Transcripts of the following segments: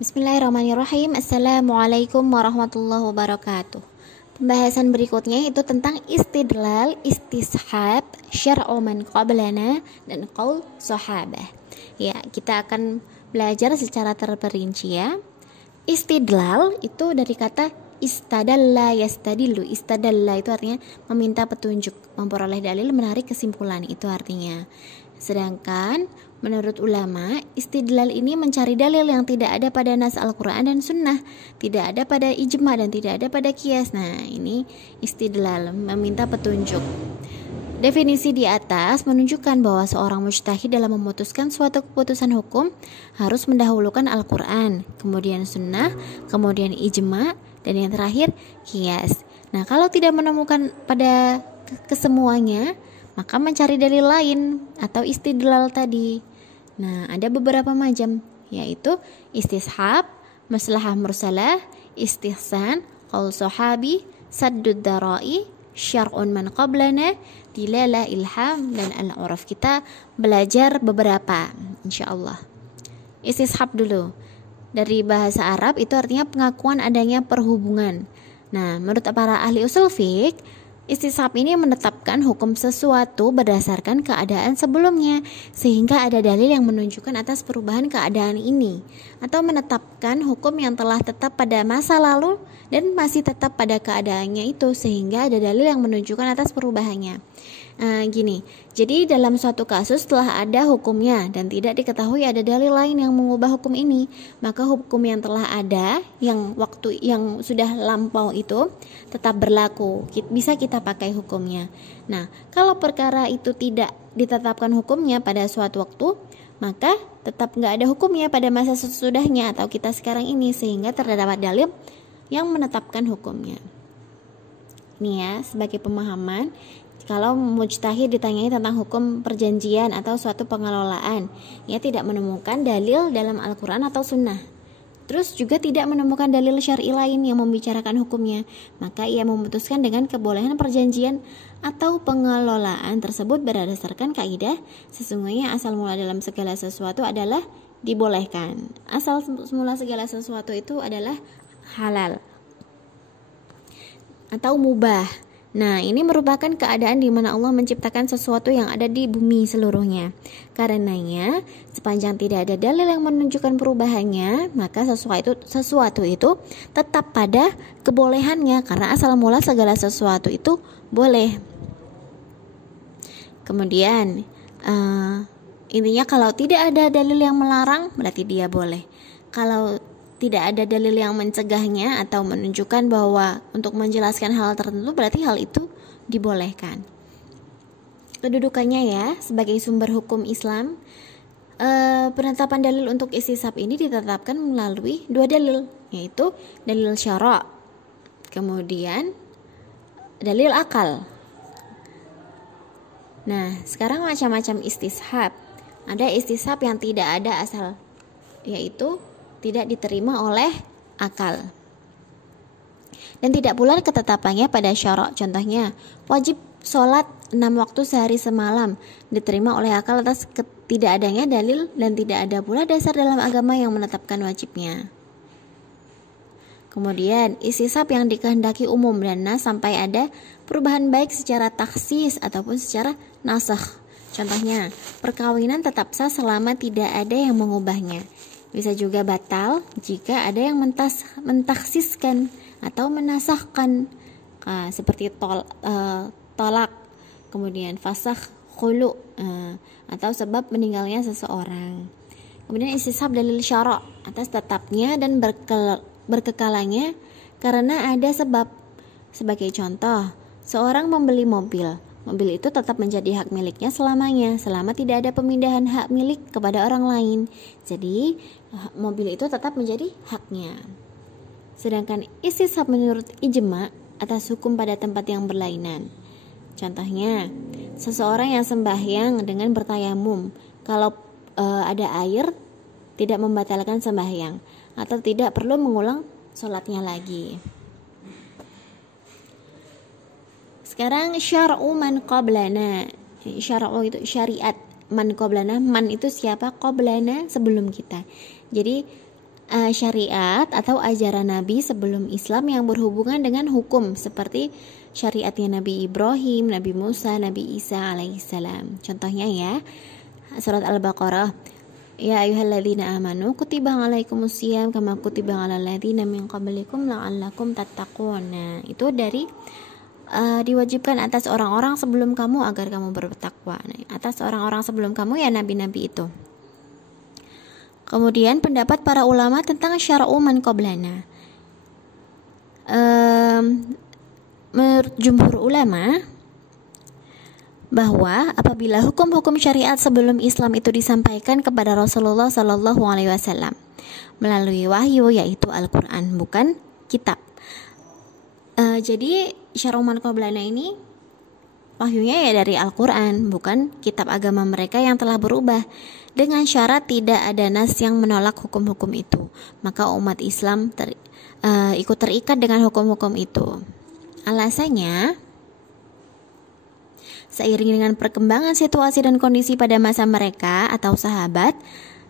Bismillahirrahmanirrahim. Assalamualaikum warahmatullahi wabarakatuh. Pembahasan berikutnya itu tentang istidlal, istishab, syar'u man qablana, dan qaul sahabah. Ya, kita akan belajar secara terperinci ya. Istidlal itu dari kata istadalla yastadillu. Istadalla itu artinya meminta petunjuk, memperoleh dalil, menarik kesimpulan, itu artinya. Sedangkan menurut ulama, istidlal ini mencari dalil yang tidak ada pada nas Al-Quran dan Sunnah, tidak ada pada ijma dan tidak ada pada qiyas. Nah, ini istidlal, meminta petunjuk. Definisi di atas menunjukkan bahwa seorang mujtahid dalam memutuskan suatu keputusan hukum harus mendahulukan Al-Quran, kemudian Sunnah, kemudian ijma, dan yang terakhir qiyas. Nah, kalau tidak menemukan pada kesemuanya, maka mencari dalil lain atau istidlal tadi. Nah, ada beberapa macam, yaitu istishab, maslahah mursalah, istihsan, qaul sahabi, saddud darai, syar'un man qablana, dilalah ilham, dan al-uraf. Kita belajar beberapa insyaallah. Istishab dulu. Dari bahasa Arab itu artinya pengakuan adanya perhubungan. Nah, menurut para ahli usul fiqh, istishab ini menetapkan hukum sesuatu berdasarkan keadaan sebelumnya, sehingga ada dalil yang menunjukkan atas perubahan keadaan ini, atau menetapkan hukum yang telah tetap pada masa lalu dan masih tetap pada keadaannya itu, sehingga ada dalil yang menunjukkan atas perubahannya. Gini, jadi dalam suatu kasus telah ada hukumnya dan tidak diketahui ada dalil lain yang mengubah hukum ini, maka hukum yang telah ada, yang waktu yang sudah lampau itu tetap berlaku, bisa kita pakai hukumnya. Nah, kalau perkara itu tidak ditetapkan hukumnya pada suatu waktu, maka tetap nggak ada hukumnya pada masa sesudahnya atau kita sekarang ini, sehingga terdapat dalil yang menetapkan hukumnya. Ini ya, sebagai pemahaman. Kalau mujtahid ditanyai tentang hukum perjanjian atau suatu pengelolaan, ia tidak menemukan dalil dalam Al-Quran atau Sunnah, terus juga tidak menemukan dalil syar'i lain yang membicarakan hukumnya, maka ia memutuskan dengan kebolehan perjanjian atau pengelolaan tersebut berdasarkan kaidah sesungguhnya asal mula dalam segala sesuatu adalah dibolehkan. Asal mula segala sesuatu itu adalah halal atau mubah. Nah, ini merupakan keadaan di mana Allah menciptakan sesuatu yang ada di bumi seluruhnya. Karenanya, sepanjang tidak ada dalil yang menunjukkan perubahannya, maka sesuatu itu tetap pada kebolehannya, karena asal mula segala sesuatu itu boleh. Kemudian, intinya kalau tidak ada dalil yang melarang, berarti dia boleh. Kalau tidak ada dalil yang mencegahnya atau menunjukkan bahwa untuk menjelaskan hal tertentu, berarti hal itu dibolehkan. Kedudukannya ya, sebagai sumber hukum Islam, penetapan dalil untuk istishab ini ditetapkan melalui dua dalil, yaitu dalil syara', kemudian dalil akal. Nah, sekarang macam-macam istishab. Ada istishab yang tidak ada asal, yaitu tidak diterima oleh akal, dan tidak pula ketetapannya pada syara'. Contohnya, wajib sholat 6 waktu sehari semalam diterima oleh akal atas tidak adanya dalil, dan tidak ada pula dasar dalam agama yang menetapkan wajibnya. Kemudian, istishab yang dikehendaki umum dan nas sampai ada perubahan baik secara taksis ataupun secara nasakh. Contohnya, perkawinan tetap sah selama tidak ada yang mengubahnya. Bisa juga batal jika ada yang mentaksiskan atau menasahkan, seperti tolak, kemudian fasakh, khulu, atau sebab meninggalnya seseorang. Kemudian istishab dalil syara' atas tetapnya dan berkekalannya karena ada sebab. Sebagai contoh, seorang membeli mobil itu tetap menjadi hak miliknya selamanya, selama tidak ada pemindahan hak milik kepada orang lain. Jadi, mobil itu tetap menjadi haknya. Sedangkan istishab menurut ijma atas hukum pada tempat yang berlainan. Contohnya, seseorang yang sembahyang dengan bertayamum, kalau ada air tidak membatalkan sembahyang atau tidak perlu mengulang sholatnya lagi. Sekarang syar'u man qablana. Syar'u itu syariat, man qablana, man itu siapa? Qablana, sebelum kita. Jadi syariat atau ajaran Nabi sebelum Islam yang berhubungan dengan hukum seperti syariatnya Nabi Ibrahim, Nabi Musa, Nabi Isa alaihissalam. Contohnya ya, surat Al-Baqarah, ya ayyuhalladzina amanu kutiba alaikumusiyam kama kutiba alal ladzina min qablikum la'allakum tattaqun. Nah, itu dari diwajibkan atas orang-orang sebelum kamu agar kamu bertakwa. Nah, atas orang-orang sebelum kamu ya nabi-nabi itu. Kemudian pendapat para ulama tentang syara'u man qablana. Menurut jumhur ulama bahwa apabila hukum-hukum syariat sebelum Islam itu disampaikan kepada Rasulullah Shallallahu Alaihi Wasallam melalui wahyu, yaitu Al-Quran, bukan kitab. Jadi syara'u man qablana ini wahyunya ya dari Al-Quran, bukan kitab agama mereka yang telah berubah. Dengan syarat tidak ada nas yang menolak hukum-hukum itu, maka umat Islam ikut terikat dengan hukum-hukum itu. Alasannya, seiring dengan perkembangan situasi dan kondisi pada masa mereka atau sahabat,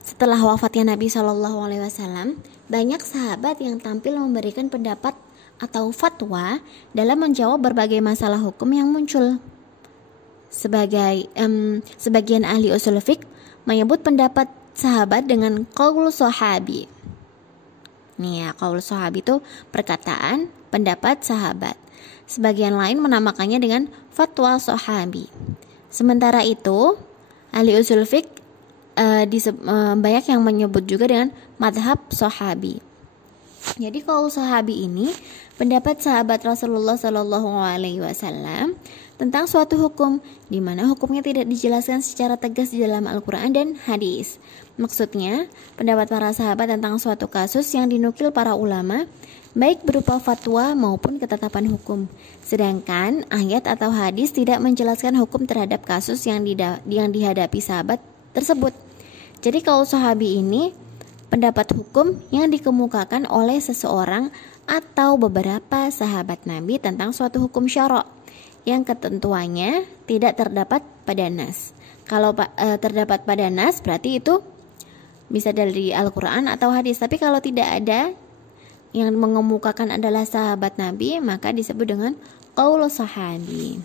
setelah wafatnya Nabi Shallallahu Alaihi Wasallam, banyak sahabat yang tampil memberikan pendapat atau fatwa dalam menjawab berbagai masalah hukum yang muncul. Sebagian ahli usul fiqh menyebut pendapat sahabat dengan qaul sahabi. Nih ya, qaul sahabi itu perkataan, pendapat sahabat. Sebagian lain menamakannya dengan fatwa sahabi. Sementara itu, ahli usul fiqh banyak yang menyebut juga dengan madhab sahabi. Jadi qaul sahabi ini pendapat sahabat Rasulullah Shallallahu Alaihi Wasallam tentang suatu hukum, di mana hukumnya tidak dijelaskan secara tegas di dalam Al-Quran dan hadis. Maksudnya, pendapat para sahabat tentang suatu kasus yang dinukil para ulama, baik berupa fatwa maupun ketetapan hukum. Sedangkan ayat atau hadis tidak menjelaskan hukum terhadap kasus yang dihadapi sahabat tersebut. Jadi qaul sahabi ini pendapat hukum yang dikemukakan oleh seseorang atau beberapa sahabat Nabi tentang suatu hukum syara' yang ketentuannya tidak terdapat pada nas. Kalau terdapat pada nas berarti itu bisa dari Al-Quran atau hadis. Tapi kalau tidak ada yang mengemukakan adalah sahabat Nabi, maka disebut dengan qaul sahabi.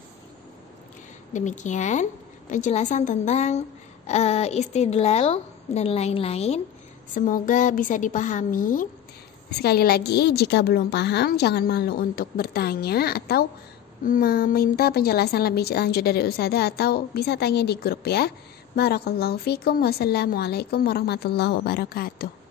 Demikian penjelasan tentang istidlal dan lain-lain. Semoga bisa dipahami. Sekali lagi, jika belum paham, jangan malu untuk bertanya atau meminta penjelasan lebih lanjut dari Ustazah, atau bisa tanya di grup ya. Barakallahu fikum. Wassalamualaikum warahmatullahi wabarakatuh.